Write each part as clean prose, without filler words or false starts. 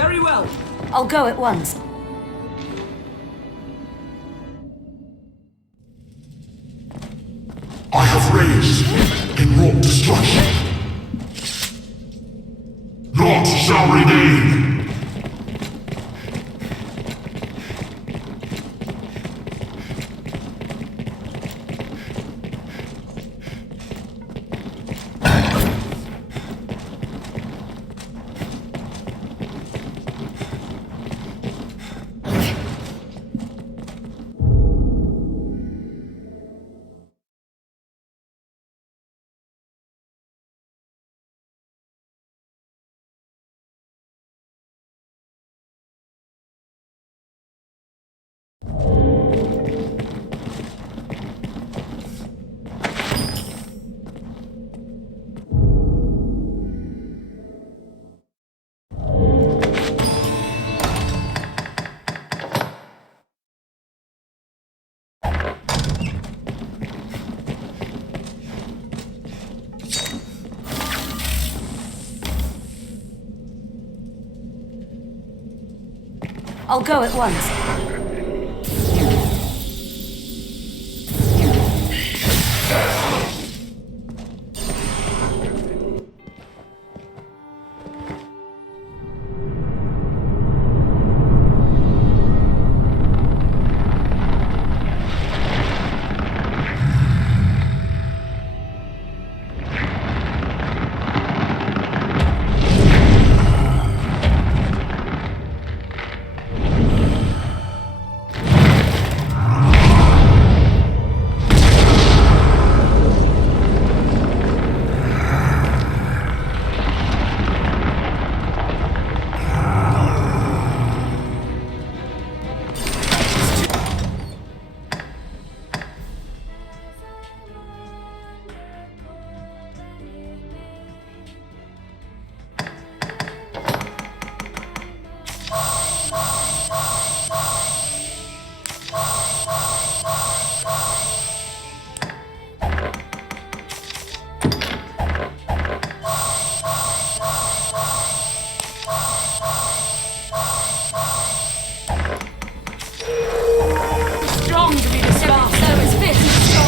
Very well. I'll go at once. I have raised and wrought destruction. Naught shall remain. I'll go at once.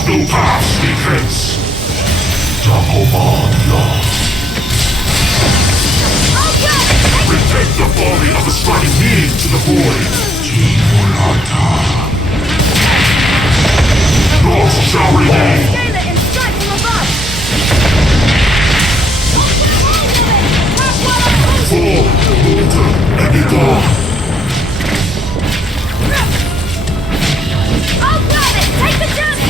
No path defense. Dogma. Protect the body of the striking being to the void. Naught shall remain. Scale it and strike from above! Fall, water, and be gone. I'll grab it! Take the jump!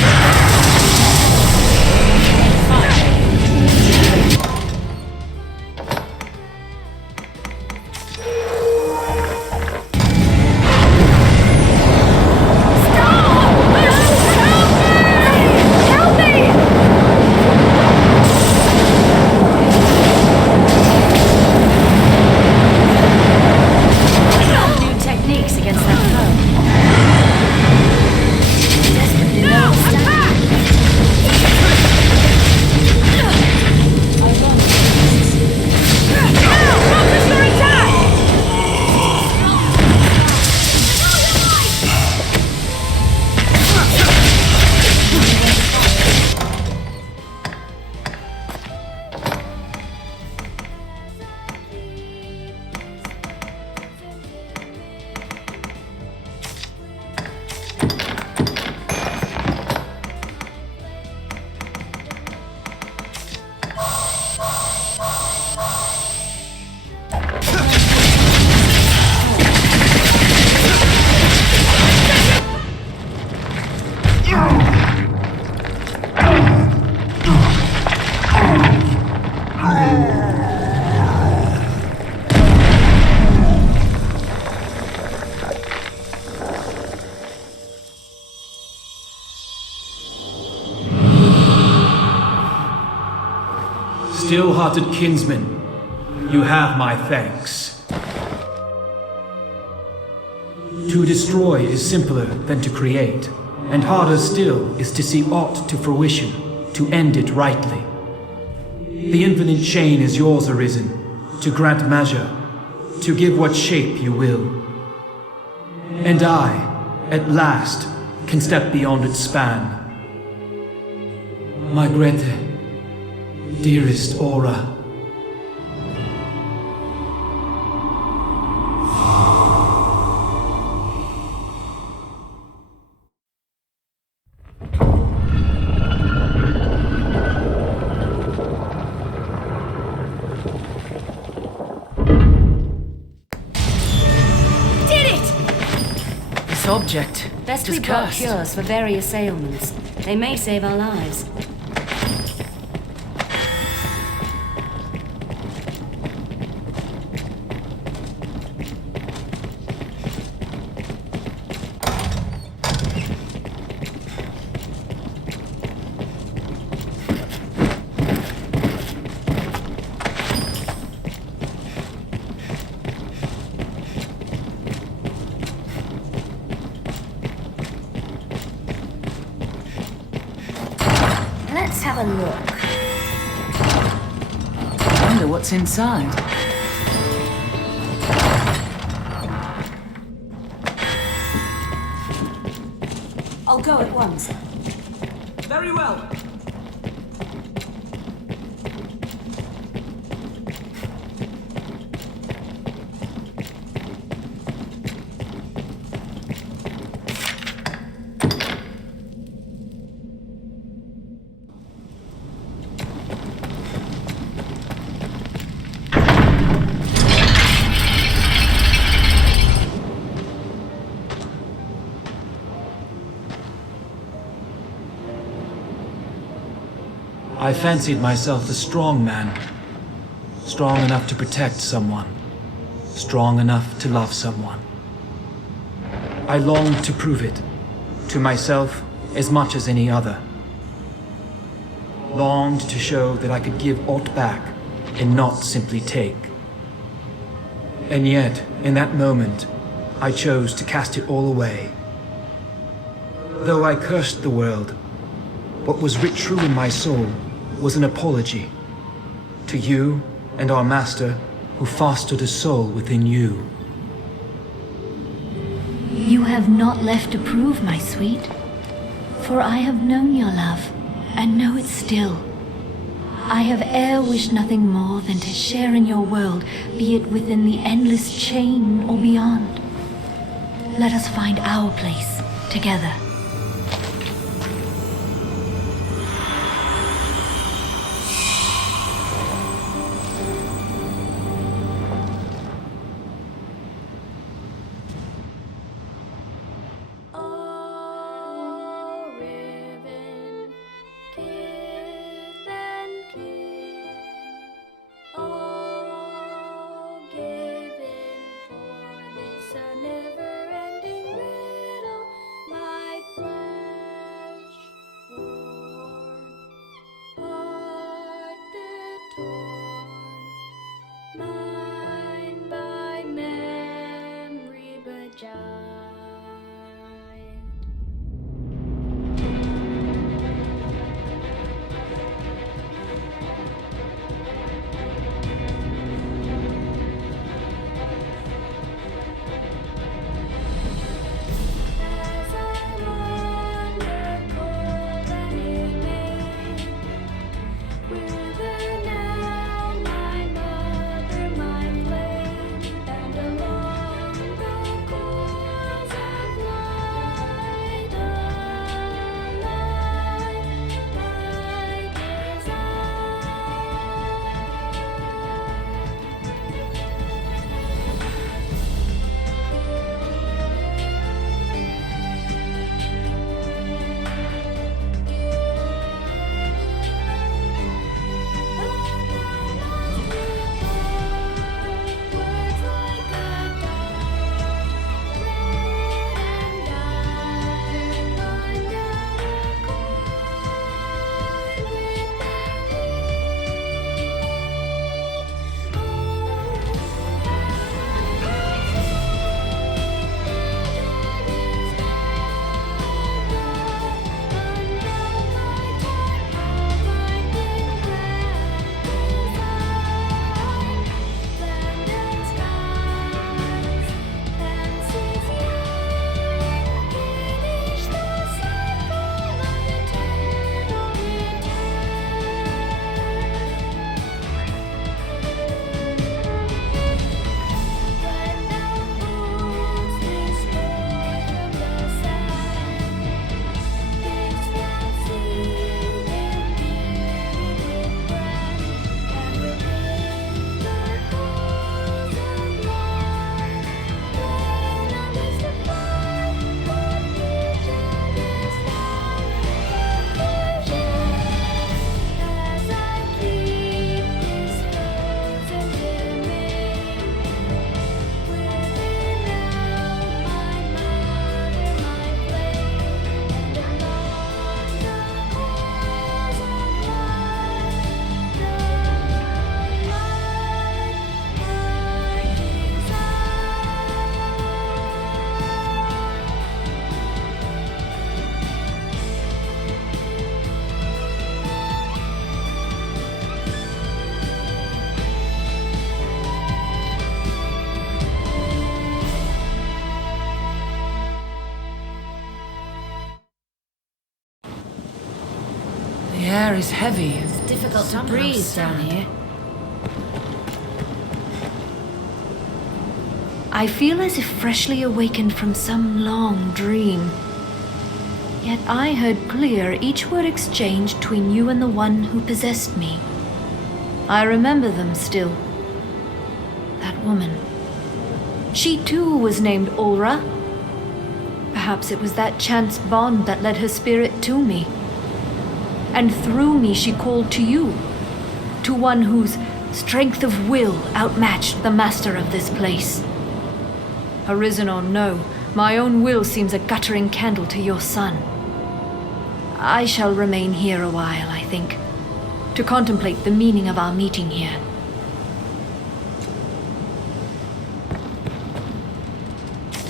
Still-hearted kinsman, you have my thanks. To destroy is simpler than to create, and harder still is to see aught to fruition, to end it rightly. The infinite chain is yours, Arisen, to grant measure, to give what shape you will. And I, at last, can step beyond its span. My Grete, dearest Aura. Object. Best we brought cures for various ailments. They may save our lives. Let's have a look. I wonder what's inside. I'll go at once. Very well. I fancied myself a strong man. Strong enough to protect someone. Strong enough to love someone. I longed to prove it. To myself as much as any other. Longed to show that I could give aught back and not simply take. And yet, in that moment, I chose to cast it all away. Though I cursed the world, what was writ true in my soul was an apology to you and our master who fostered a soul within you. You have not left to prove, my sweet, for I have known your love, and know it still. I have e'er wished nothing more than to share in your world, be it within the endless chain or beyond. Let us find our place together. air is heavy. It's difficult to Somehow breathe sad. down here. I feel as if freshly awakened from some long dream. Yet I heard clear each word exchanged between you and the one who possessed me. I remember them still. That woman. She too was named Ulra. Perhaps it was that chance bond that led her spirit to me. And through me she called to you, to one whose strength of will outmatched the master of this place. Arisen or no, my own will seems a guttering candle to your sun. I shall remain here a while, I think, to contemplate the meaning of our meeting here.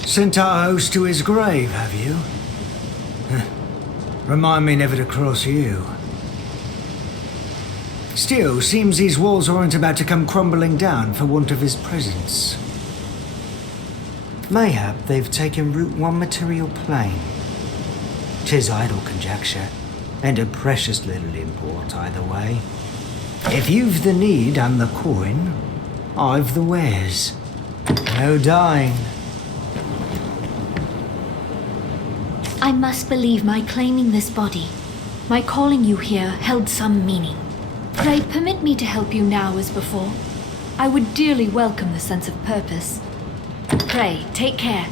Sent our host to his grave, have you? Remind me never to cross you. Still, seems these walls aren't about to come crumbling down for want of his presence. Mayhap they've taken root one material plane. 'Tis idle conjecture, and of precious little import either way. If you've the need and the coin, I've the wares. No dying. I must believe my claiming this body, my calling you here, held some meaning. Pray permit me to help you now as before. I would dearly welcome the sense of purpose. Pray, take care.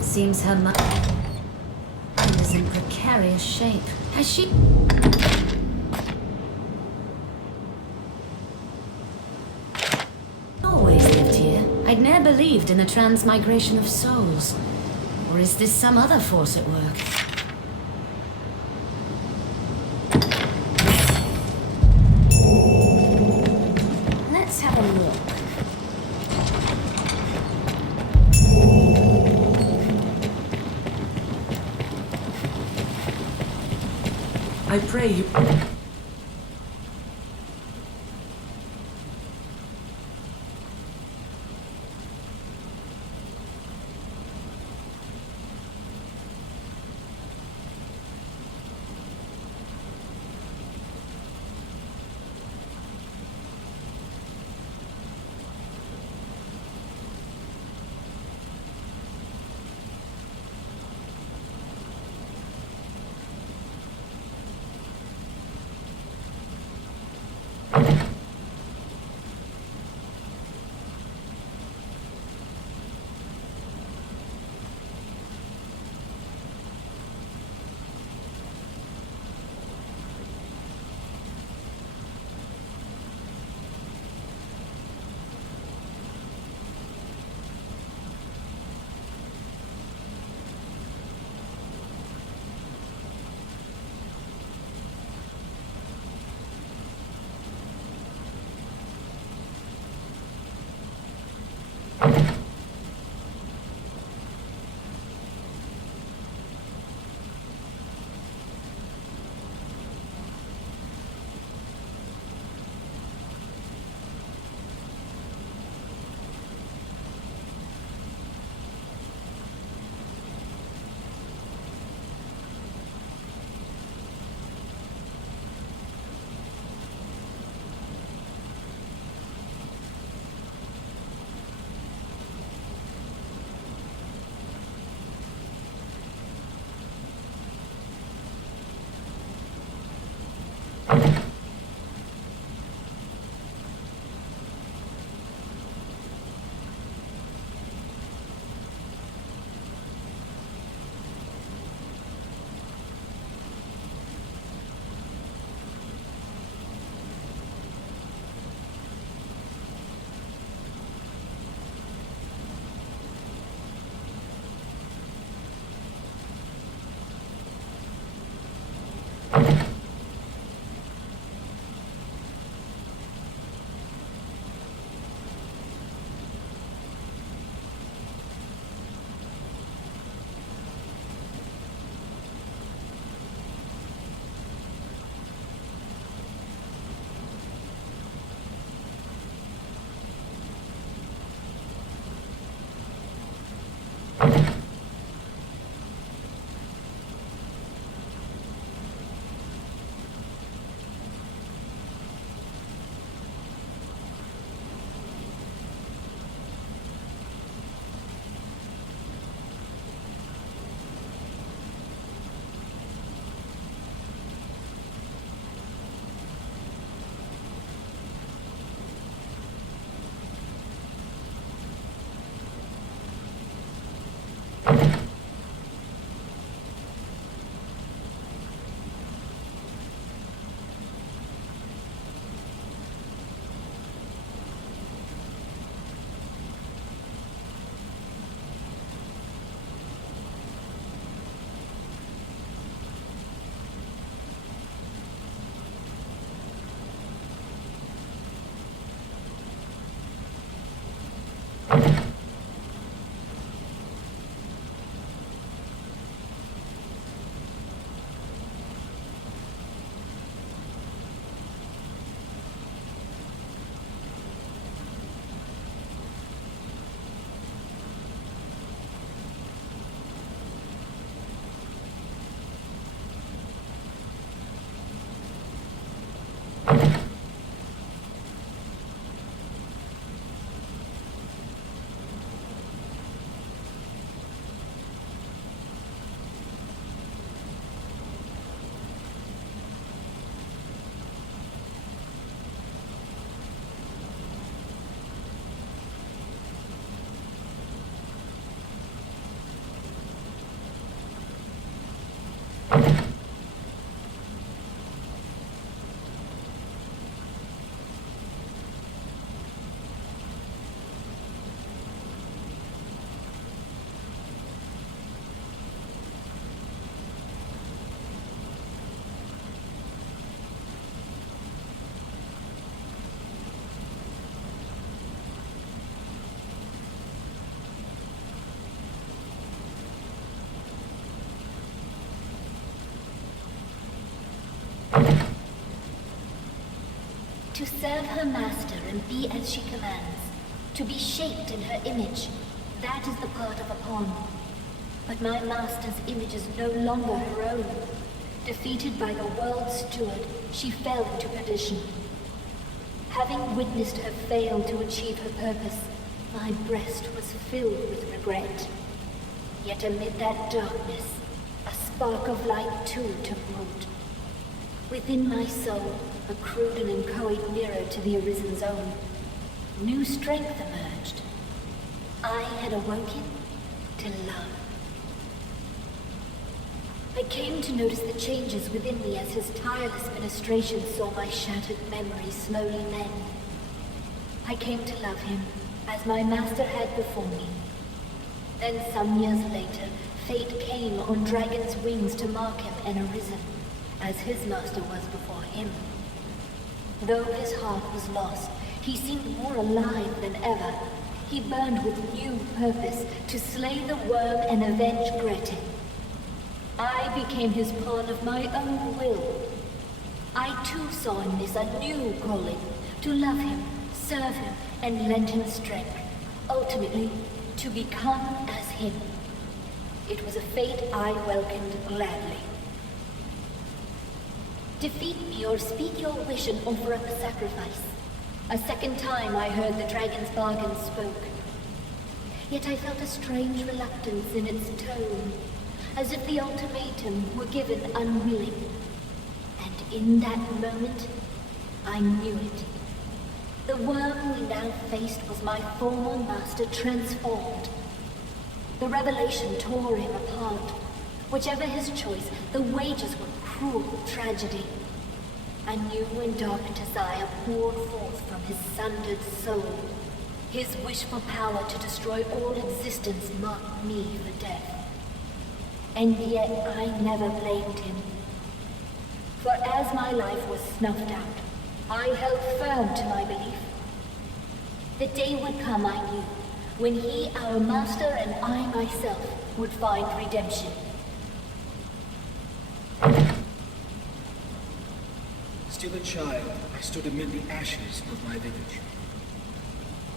Seems her mother is in precarious shape. Has she... always lived here? I'd ne'er believed in the transmigration of souls. Or is this some other force at work? Let's have a look. I pray you... To serve her master and be as she commands. To be shaped in her image. That is the part of a pawn. But my master's image is no longer her own. Defeated by the world's steward, she fell into perdition. Having witnessed her fail to achieve her purpose, my breast was filled with regret. Yet amid that darkness, a spark of light too took root. Within my soul, a crude and inchoate mirror to the Arisen's own, new strength emerged. I had awoken to love. I came to notice the changes within me as his tireless ministration saw my shattered memories slowly mend. I came to love him as my master had before me. Then some years later, fate came on dragon's wings to mark him an Arisen, as his master was before him. Though his heart was lost, he seemed more alive than ever. He burned with new purpose to slay the worm and avenge Gretchen. I became his pawn of my own will. I too saw in this a new calling, to love him, serve him, and lend him strength, ultimately to become as him. It was a fate I welcomed gladly. Defeat me or speak your wish and offer up a sacrifice. A second time I heard the dragon's bargain spoke. Yet I felt a strange reluctance in its tone, as if the ultimatum were given unwilling. And in that moment, I knew it. The worm we now faced was my former master transformed. The revelation tore him apart. Whichever his choice, the wages were cruel tragedy. A new and dark desire poured forth from his sundered soul. His wish for power to destroy all existence marked me for death. And yet I never blamed him. For as my life was snuffed out, I held firm to my belief. The day would come, I knew, when he, our master, and I myself would find redemption. Still a child, I stood amid the ashes of my village.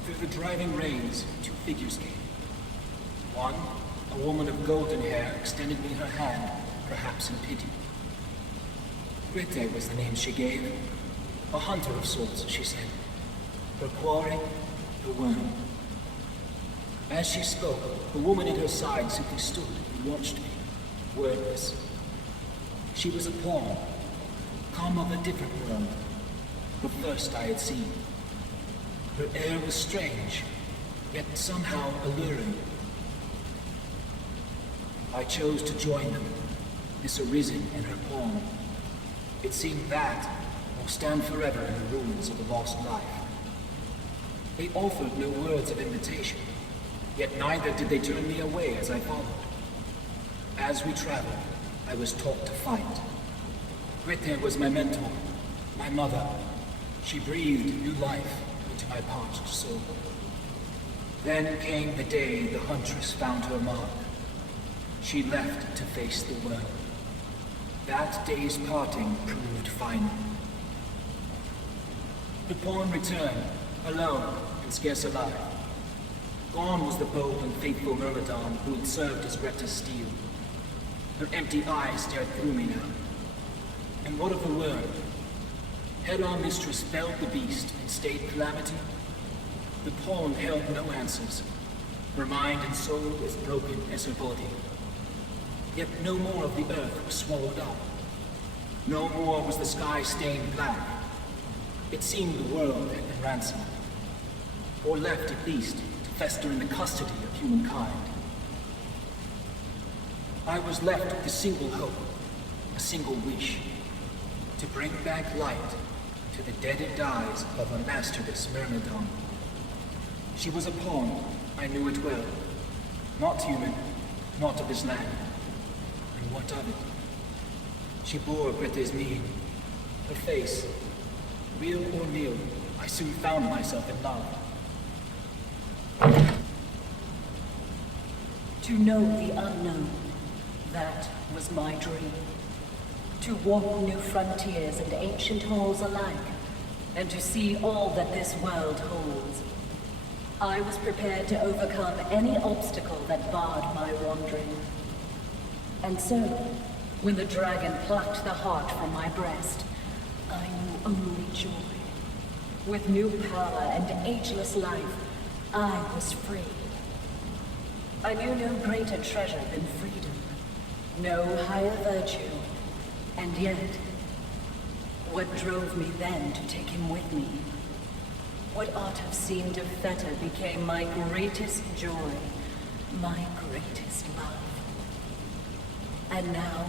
Through the driving rains, two figures came. One, a woman of golden hair, extended me her hand, perhaps in pity. Grete was the name she gave. A hunter of sorts, she said. Her quarry, the worm. As she spoke, the woman at her side simply stood and watched me, wordless. She was a pawn, come of a different world, the first I had seen. Her air was strange, yet somehow alluring. I chose to join them, this Arisen and her pawn. It seemed that will stand forever in the ruins of a lost life. They offered no words of invitation, yet neither did they turn me away as I followed. As we traveled, I was taught to fight. Grete was my mentor, my mother. She breathed new life into my parched soul. Then came the day the huntress found her mark. She left to face the world. That day's parting proved final. The pawn returned, alone and scarce alive. Gone was the bold and faithful Myrmidon who had served as Grete's steel. Her empty eyes stared through me now. And what of the worm? Had our mistress felled the beast and stayed calamity? The pawn held no answers. Her mind and soul as broken as her body. Yet no more of the earth was swallowed up. No more was the sky stained black. It seemed the world had been ransomed. Or left at least to fester in the custody of humankind. I was left with a single hope, a single wish. To bring back light to the deaded eyes of a masterless Myrmidon. She was a pawn, I knew it well. Not human, not of this land. And what of it? She bore Grete's mien, her face. Real or nil, I soon found myself in love. To know the unknown, that was my dream. to walk new frontiers and ancient halls alike, and to see all that this world holds. I was prepared to overcome any obstacle that barred my wandering. And so, when the dragon plucked the heart from my breast, I knew only joy. With new power and ageless life, I was free. I knew no greater treasure than freedom, no higher virtue, and yet, what drove me then to take him with me? What ought to have seemed a fetter became my greatest joy, my greatest love. And now,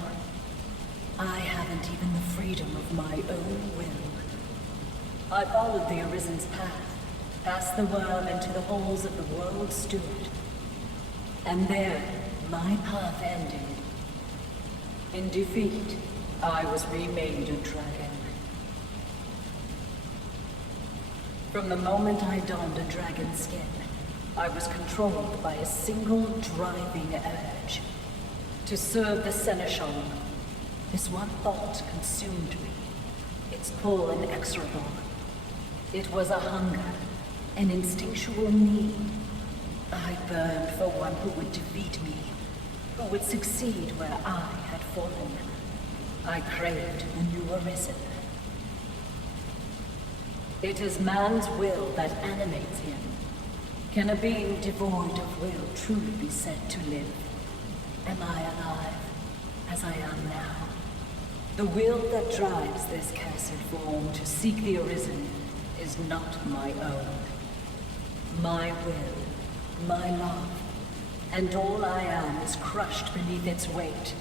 I haven't even the freedom of my own will. I followed the Arisen's path, past the worm into the halls of the World Steward. And there, my path ended. In defeat, I was remade a dragon. From the moment I donned a dragon skin, I was controlled by a single driving urge. To serve the Seneschal. This one thought consumed me, its pull inexorable. It was a hunger, an instinctual need. I burned for one who would defeat me, who would succeed where I had fallen. I craved the new Arisen. It is man's will that animates him. Can a being devoid of will truly be said to live? Am I alive, as I am now? The will that drives this cursed form to seek the Arisen is not my own. My will, my love, and all I am is crushed beneath its weight.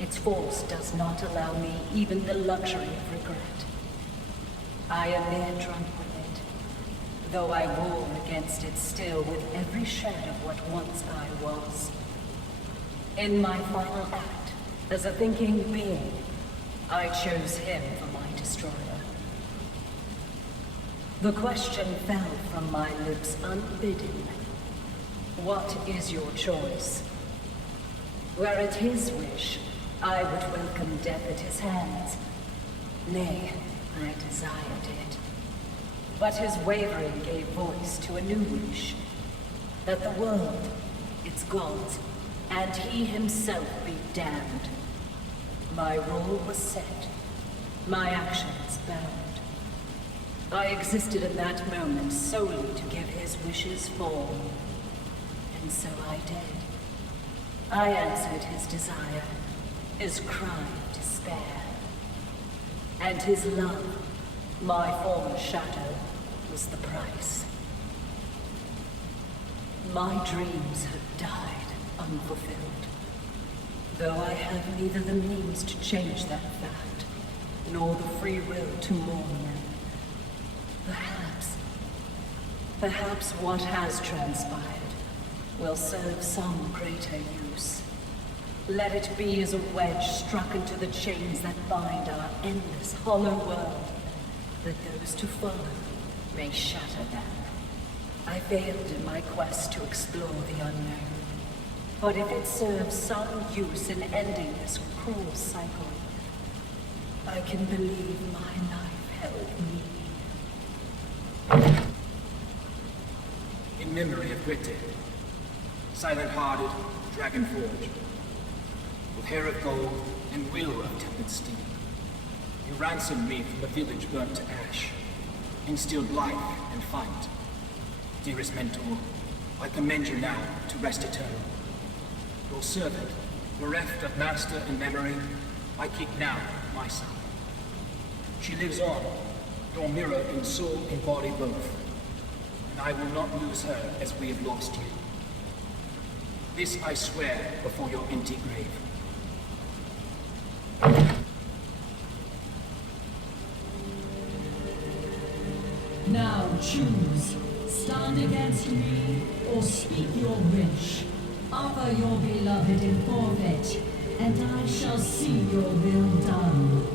Its force does not allow me even the luxury of regret. I am near drunk with it, though I war against it still with every shred of what once I was. In my final act, as a thinking being, I chose him for my destroyer. The question fell from my lips unbidden. What is your choice? Were it his wish, I would welcome death at his hands. Nay, I desired it. But his wavering gave voice to a new wish. That the world, its gods, and he himself be damned. My rule was set, my actions bound. I existed in that moment solely to give his wishes form. And so I did. I answered his desire, his cry of despair. And his love, my former shadow, was the price. My dreams have died unfulfilled, though I have neither the means to change that fact, nor the free will to mourn them. Perhaps what has transpired will serve some greater use. Let it be as a wedge struck into the chains that bind our endless hollow world, that those to follow may shatter them. I failed in my quest to explore the unknown, but if it serves some use in ending this cruel cycle, I can believe my life held meaning. In memory of Witte, silent-hearted, dragon-forged, with hair of gold and will of tempered steel, you ransomed me from a village burnt to ash, instilled life and fight. Dearest mentor, I commend you now to rest eternal. Your servant, bereft of master and memory, I keep now at my side. She lives on, your mirror in soul and body both, and I will not lose her as we have lost you. This I swear before your empty grave. Now choose. Stand against me, or speak your wish. Offer your beloved in forfeit, and I shall see your will done.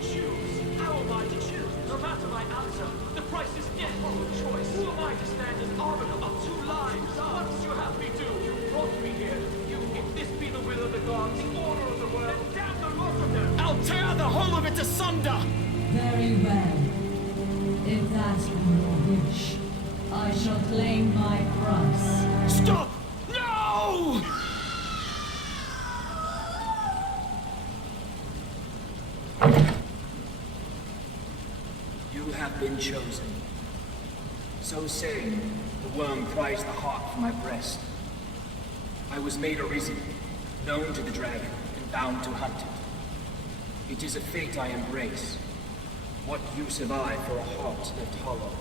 Choose. How am I to choose? No matter my answer, the price is death for the choice. Who am I to stand as arbiter of two lives? What would you have me do? You brought me here. If this be the will of the gods, the order of the world, then damn the lot of them! I'll take asunder! Very well. If that be your wish, I shall claim my price. Stop! No! You have been chosen. So saying, the worm pries the heart from my breast. I was made Arisen, known to the dragon, and bound to hunt it. It is a fate I embrace. What use have I for a heart left hollow?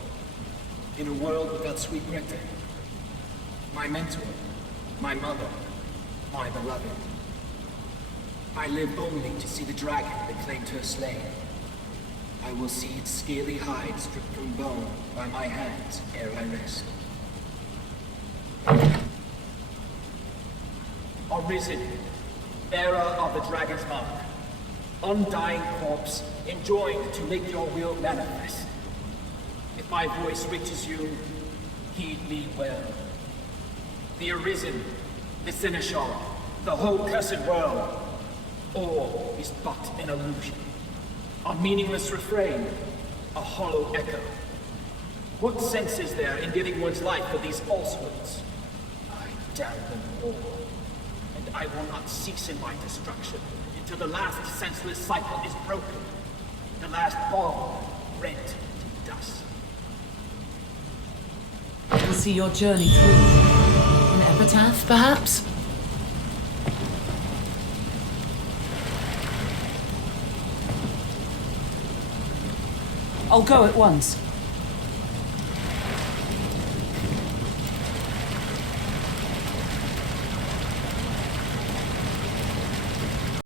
In a world without sweet Greta, my mentor, my mother, my beloved. I live only to see the dragon that claimed her slain. I will see its scaly hide stripped from bone by my hands ere I rest. Arisen, bearer of the dragon's mark, undying corpse, enjoined to make your will manifest. If my voice reaches you, heed me well. The Arisen, the Seneschal, the whole cursed world, all is but an illusion. A meaningless refrain, a hollow echo. What sense is there in giving one's life for these falsehoods? I damn them all, and I will not cease in my destruction until the last senseless cycle is broken, the last bond rent to dust. We'll see your journey through. An epitaph, perhaps? I'll go at once.